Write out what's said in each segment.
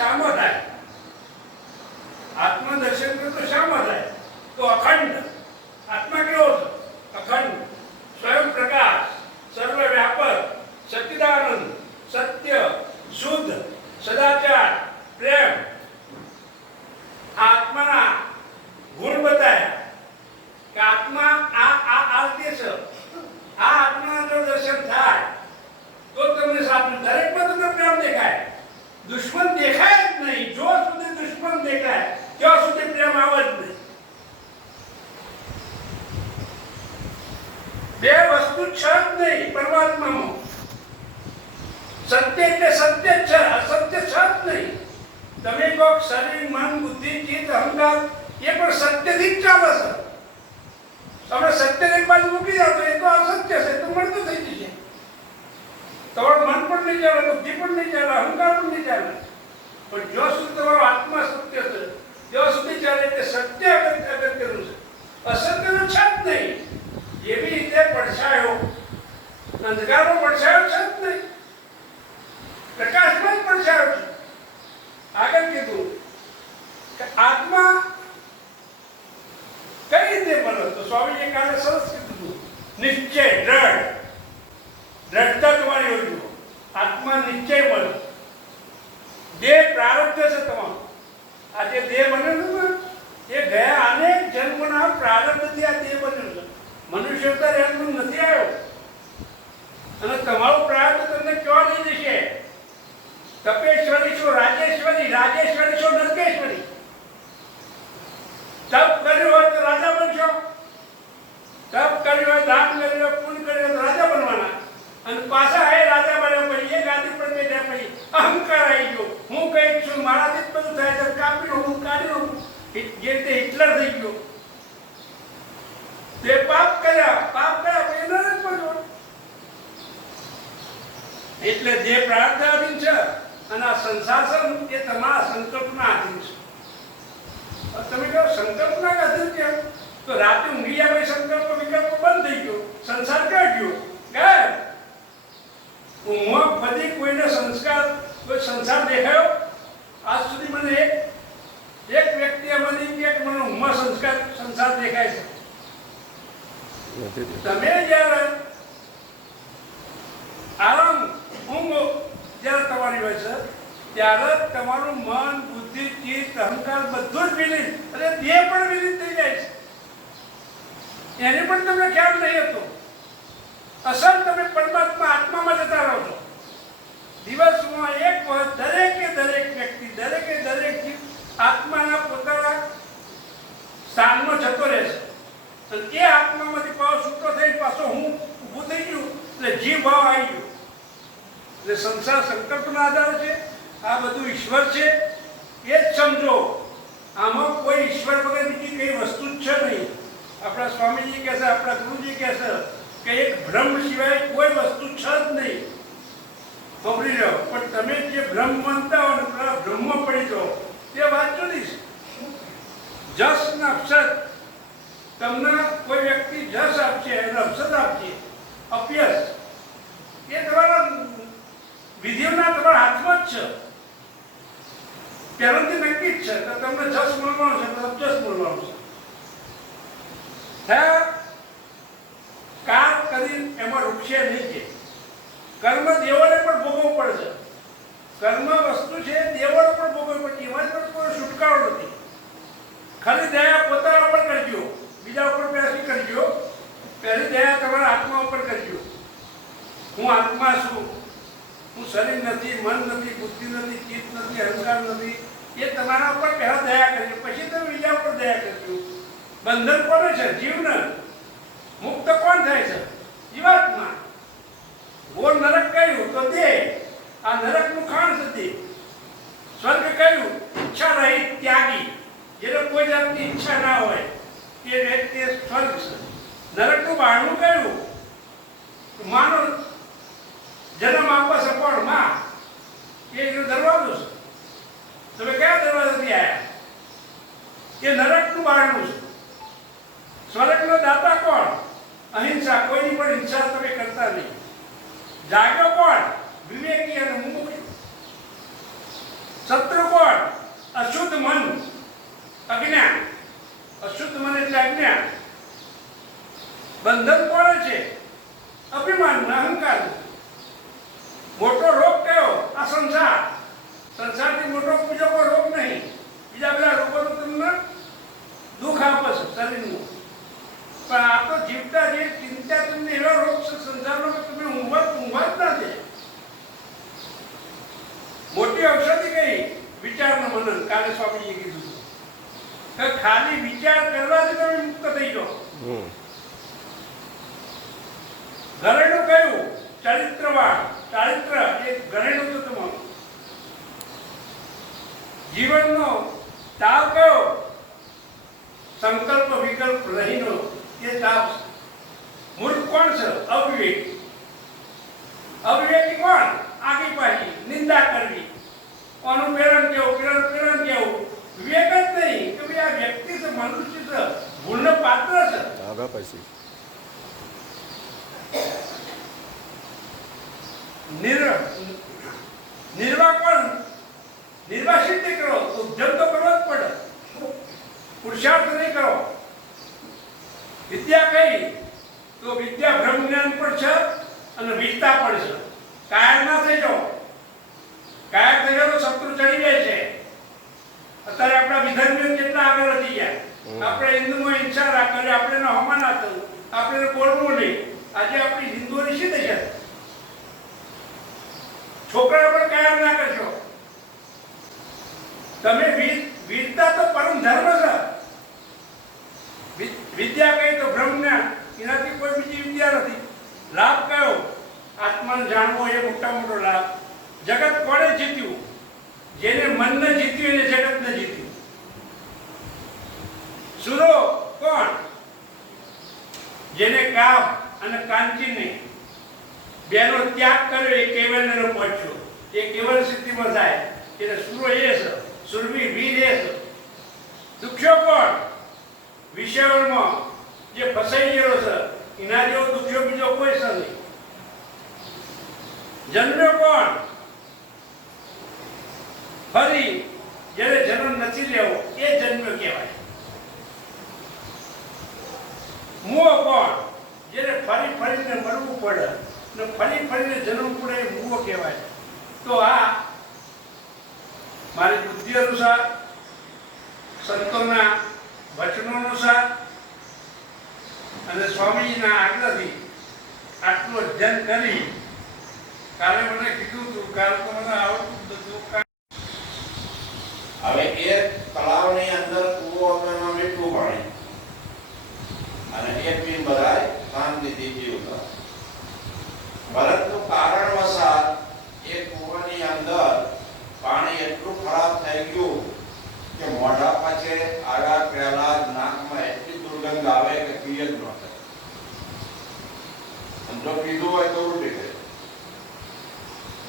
શામાં થાય. આત્મદર્શન તો શામાં થાય. તો અખંડ. આત્મા કેવો અખંડ. સ્વયં પ્રકાશ સર્વ વ્યાપક સચિદાનંદ, સત્ય, શુદ્ધ, સદાચાર, પ્રેમ. આત્માના ગુણ બતાવ્યા કે આત્મા આ આ આ છે આ આત્માના દર્શન થાય દુશ્મન દેખાય જ નહીં. જો સુધી દુશ્મન દેખાય, ત્યાં સુધી પ્રેમ આવે જ નહીં. બે વસ્તુ છે જ નહીં, પરમાત્મામાં. સત્ય એટલે સત્ય છે, અસત્ય છે જ નહીં. તમે કહો શરીર, મન, બુદ્ધિ, ચિત્ત, અહંકાર, એ પણ સત્યથી જ ચાલે છે. તમે સત્યને એક બાજુ મૂકી જાઓ તો એ તો અસત્ય છે તો મળતું થઈ જશે. તમારું મન પણ નહીં ચાલે, બુદ્ધિ પણ નહીં ચાલે, અહંકાર પણ નહીં ચાલે. પણ જો સુધી તમારો આત્મા સત્ય છે જો સુધી ચાલે તે સત્ય અગત્ય અગત્યનું છે. અસત્યનું છે જ નહીં. એવી રીતે પડછાયો અંધકારનો પડછાયો છે જ નહીં પ્રકાશમાં જ પડછાયો છે આગળ કીધું કે આત્મા કઈ રીતે બને તો સ્વામીએ કાલે સરસ કીધું નિશ્ચય દ્રઢ દ્રઢતા તમારી હોય જુઓ આત્મા નિશ્ચય બને દેહ પ્રારબ્ધ છે તમારું. આ જે દેહ બનેલું ને, એ ગયા અનેક જન્મના પ્રારબ્ધથી આ દેહ બન્યું છે. મનુષ્ય અવતાર એમનું નથી આવ્યો. અને તમારો પ્રારબ્ધ તમને ક્યાં લઈ જશે? તપેશ્વરી છો રાજેશ્વરી રાજેશ્વરી છો નરકેશ્વરી. તપ કર્યું હોય તો રાજા બનશો. તપ કર્યું હોય દાન કર્યું હોય પુણ્ય કર્યું હોય તો રાજા બનવાના અને પાછા એ રાજા બન્યા પછી એ ગાદી પર બેઠા પછી અહંકાર આવી ગયો હું કઈ છું મારાથી જ બધું થાય છે કાપી નાખું, હું કાઢી નાખું. હિટ- જે રીતે હિટલર થઈ ગયો તે પાપ કર્યા પાપ કર્યા પછી નરક બન્યો એટલે જે પ્રાર્થ આધીન છે અને આ સંસાર છે એ તમારા સંકલ્પના આધીન છે હવે તમે ના સંકલ્પના કેમ તો રાતે ઊંઘી આવે સંકલ્પ વિકલ્પ બંધ થઈ ગયો. સંસાર ક્યાં ગયો? ગાયબ ઊંઘમાં ફરી કોઈને સંસ્કાર, કોઈ સંસાર દેખાયો? આજ સુધી મને એક એક વ્યક્તિ મને કે મને ઊંઘમાં સંસ્કાર, સંસાર દેખાય છે. તમે જ્યારે આરામ ઊંઘો જ્યારે તમારી હોય છે, ત્યારે તમારું મન, બુદ્ધિ, ચિત્ત, અહંકાર બધું જ વિલીન અને દેહ પણ વિલીન થઈ જાય છે. એને પણ તમને ખ્યાલ નહીં હતો. અસર તમે પરમાત્મા આત્મામાં જતા રહો છો. દિવસમાં એક વખત દરેકે દરેક વ્યક્તિ, દરેકે દરેક જીવ આત્માના પોતાના સ્થાનમાં જતો રહેશે અને એ આત્મામાંથી પાછો છૂટો થઈ પાછો હું ઊભું થઈ ગયું, એટલે જીવ ભાવ આવી ગયો. એટલે સંસાર સંકલ્પના આધાર છે, આ બધું ઈશ્વર છે એ જ સમજો આમાં કોઈ ઈશ્વર વગર બીજી કઈ વસ્તુ જ છે નહીં સ્વામીજી કહે આપણા ગુરુજી કહે કે એક બ્રહ્મ સિવાય કોઈ વસ્તુ છે જ નહીં. સાંભળી રહ્યો, પણ તમે જે બ્રહ્મ માનતા હો ને પેલા પડી જાઓ, તે વાત જુદી છે. જસ ને અક્ષર તમને કોઈ વ્યક્તિ જસ આપશે, એને અક્ષર આપશે અપયસ એ તમારા વિધિઓના તમારા હાથમાં જ છે. પહેલાથી નક્કી જ છે કે તમને જસ મળવાનું છે તો અપજસ મળવાનું છે. થયા કાર કરી રૂપશે નહીં કે. કર્મ દેવોને પણ ભોગવવું પડે છે. કર્મ વસ્તુ છે દેવોને પણ ભોગવવું પડે એમાં પણ કોઈ છુટકારો નથી. ખાલી દયા પોતાના ઉપર કરજો. બીજા ઉપર પહેલી કરજો. પહેલી દયા તમારા આત્મા ઉપર કરજો. હું આત્મા છું. હું શરીર નથી, મન નથી, બુદ્ધિ નથી, ચિત્ત નથી, અહંકાર નથી. એ તમારા ઉપર પહેલા દયા કરજો. પછી તમે બીજા ઉપર દયા કરજો. બંધન કોને છે? જીવને. મુક્ત કોણ થાય છે? જીવાત્મા. ગોળ નરક કહ્યું તો તે આ નરકનું ખાણ થતી સ્વર્ગ કહ્યું, ઈચ્છા રહી ત્યાગી. જેને કોઈ જાતની ઈચ્છા ના હોય, તે વ્યક્તિ સ્વર્ગ છે. નરકનું બહારનું કહ્યું માનો જન્મ આપવા સપોર્ટમાં એ દરવાજો છે. તમે કયા દરવાજાથી આવ્યા એ નરકનું બહારનું છે. સ્વર્ગનો દાતા કોણ? અહિંસા, કોઈની પણ હિંસા તમે કરતા નહીં. જાગ્યો કોણ? વિવેકી અને મુમુક્ષુ. શત્રુ કોણ? અશુદ્ધ મન. અજ્ઞાન. અશુદ્ધ મન એટલે અજ્ઞાન. બંધન કોણ છે? અભિમાન, અહંકાર. મોટો રોગ કયો? આ સંસાર. સંસારથી મોટો બીજો કોઈ રોગ નહીં. બીજા બધા રોગો તમને દુઃખ આપે છે શરીરનું પણ આ તો જીવતા જે ચિંતા તમને એવા રોગ છે સંસારનો કે તમે ઊંઘવા ઊંઘવા જ ના દે. મોટી ઔષધિ કઈ? વિચારનું મનન. કાલે સ્વામીજીએ કીધું કે ખાલી વિચાર કરવાથી તમે મુક્ત થઈ જાઓ. ઘરેણું કયું? ચારિત્રવાન. ચારિત્ર એ ઘરેણું તો તમારું. જીવનનો તાવ કયો? સંકલ્પ વિકલ્પ રહીનો. એ તાપ છે. મૂર્ખ કોણ છે અવિવેકી અવિવેકી કોણ આગી પાછી નિંદા કરવી કોનું પ્રેરણ કેવું પ્રેરણ પ્રેરણ કેવું વિવેક જ નહીં કે ભાઈ આ વ્યક્તિ છે મનુષ્ય છે ભૂલનો પાત્ર છે આગળ પછી નિર નિર્વાહ કોણ નિર્વાહ સિદ્ધ કરો ઉદ્યમ તો કરવો જ પડે પુરુષાર્થ નહીં કરો વિદ્યા કઈ? તો વિદ્યા બ્રહ્મ જ્ઞાન પણ છે અને વિદ્યા પણ છે. કાયર ના થઈ જાઓ. કાયર થઈ જાઓ તો શત્રુ ચડી જાય છે. અત્યારે આપણા વિધર્મીઓ કેટલા આગળ વધી ગયા. આપણે હિન્દુમાં હિંસા રાખે આપણે એનો હમા ના થવું આપણે બોલવું નહીં. આજે આપણી હિન્દુઓની શી દશા છે? છોકરા પર કાયમ ના કરશો. તમે વીર- વીરતા તો પરમ ધર્મ છે. વિદ્યા કહી તો બ્રહ્મ જ્ઞાન એનાથી કોઈ બીજી વિદ્યા નથી. લાભ કયો? આત્માને જાણવો એ મોટા મોટો લાભ. જગત કોણે જીત્યું? જેને મનને જીત્યું એને જગતને જીત્યું. સુરો કોણ? જેને કામ અને કાંચીને બેનો ત્યાગ કર્યો, એ કેવલને પહોંચ્યો. એ કેવલ સિદ્ધિમાં થાય. એટલે સુરો એ છે. સુરભી વીર એ છે. દુખ્યો કોણ? વિષયોમાં જે ફસાઈ ગયેલો છે, એના જેવો દુખ્યો બીજો કોઈ છે નહીં. જન્મ્યો કોણ ફરી જ્યારે જન્મ નથી લેવો, એ જન્મ્યો કહેવાય. મુઓ કોણ જેને ફરી ફરીને મરવું પડે, ને ફરી ફરીને જન્મ પડે એ મુઓ કહેવાય. તો આ મારી બુદ્ધિ અનુસાર સંતોના વચનો અનુસાર અને સ્વામીજીના આગ્રહથી આટલું અધ્યયન કરી, કાલે મને કીધું હતું કાલે તો મને આવડતું જ હવે એ તળાવની અંદર કૂવામાં મીઠું પાણી અને એ પીને બધાય શાંતિથી જીવતા પરંતુ કારણવશાત એ કૂવાની અંદર પાણી એટલું ખરાબ થઈ ગયું કે મોઢા પાસે આવ્યા પહેલા જ નાકમાં એટલી દુર્ગંધ આવે કે પીએ જ ન થાય અને જો કીધું હોય તો ઉલટી થઈ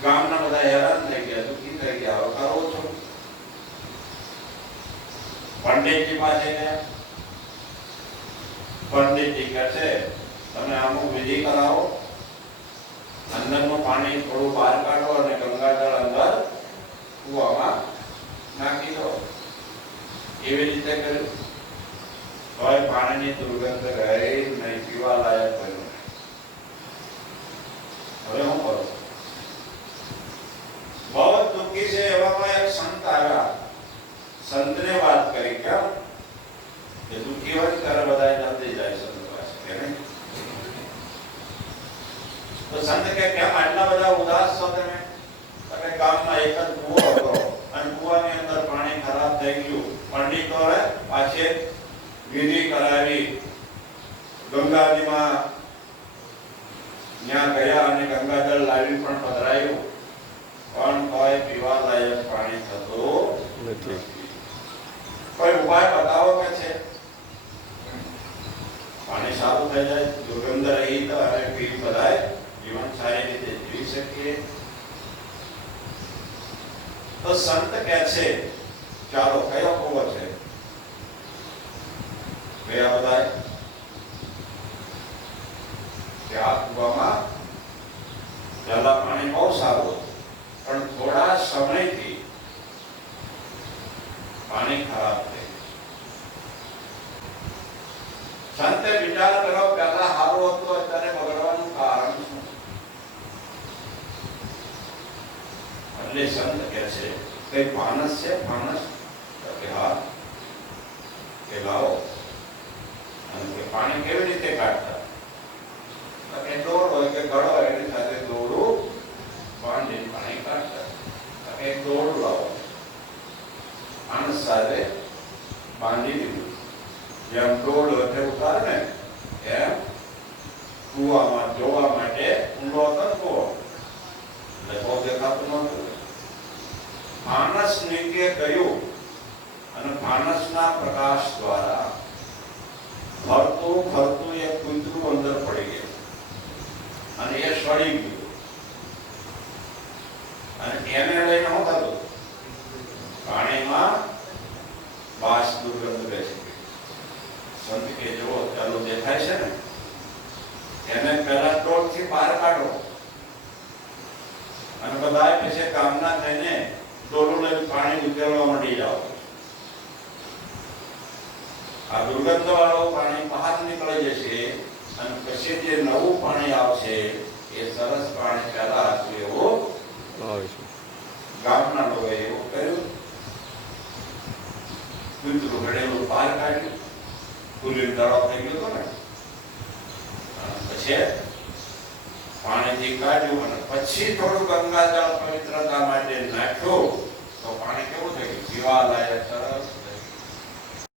ગામના બધા હેરાન થઈ ગયા દુઃખી થઈ ગયા હવે કરવો છો પંડિતજી પાસે પંડિતજી કહે છે, તમે અમુક વિધિ કરાવો. અંદરનું પાણી થોડું બહાર કાઢો અને ગંગાજળ અંદર કૂવામાં નાખી દો. એવી રીતે કર્યું. તોય પાણીની દુર્ગંધ રહે નહીં, પીવા લાયક બન્યું. હવે હું કરું બહુ દુઃખી છે એવામાં એક સંત આવ્યા. સંતને વાત કરી કેમ એ દુઃખી હોય ત્યારે બધા જલ્દી જાય સંત પાસે? તો સંત કે કેમ આટલા બધા ઉદાસ છો તમે? તમે ગામમાં એક જ કુવો હતો અને કુવાની અંદર પાણી ખરાબ થઈ ગયું. પંડિતોએ પાછે વિધિ કરાવી. ગંગાજીમાં ત્યાં ગયા અને ગંગાજળ લાવી પણ પધરાયું. પણ કોઈ પીવા લાયક પાણી થતું નથી. કોઈ ઉપાય બતાવો કે છે? પાણી સારું થઈ જાય દુર્ગંધ તો અને પી બધાય જીવન સારી રીતે જીવી શકીએ. તો સંત કહે છે ચાલો કયો કુવો છે? કયા બધાય. કે પહેલા પાણી બહુ સારું પણ થોડા સમયથી પાણી ખરાબ થઈ સંતે વિચાર કરો પહેલા સારું હતું, અત્યારે બગડવાનું કારણ શું? એટલે સંત કહે છે, કઈ માણસ છે, માણસ? કે હા, કે લાવો. અને પાણી કેવી રીતે કાઢતા? બાંધી દીધું. જેમ ડોલ વધે ઉતારે ને એમ કૂવામાં જોવા માટે ઊંડો હતો ને કૂવો એટલે બહુ દેખાતું નહોતું ફાનસ નીચે ગયું અને ફાનસના પ્રકાશ દ્વારા ફરતું ફરતું એક કૂતરું અંદર પડી ગયું અને એ સળી ગયું અને એને લઈને શું થતું પાણીમાં બાસ દુર્ગંધ બેસી ગઈ કે જુઓ, ચાલુ દેખાય છે ને? એને પહેલા ટોળથી બહાર કાઢો. અને બધાએ પછી કામના થઈને ડોલું લઈને પાણી ઉકેલવા માંડી જાઓ. આ દુર્ગંધ વાળું પાણી બહાર નીકળી જશે અને પછી જે નવું પાણી આવશે, એ સરસ પાણી પહેલા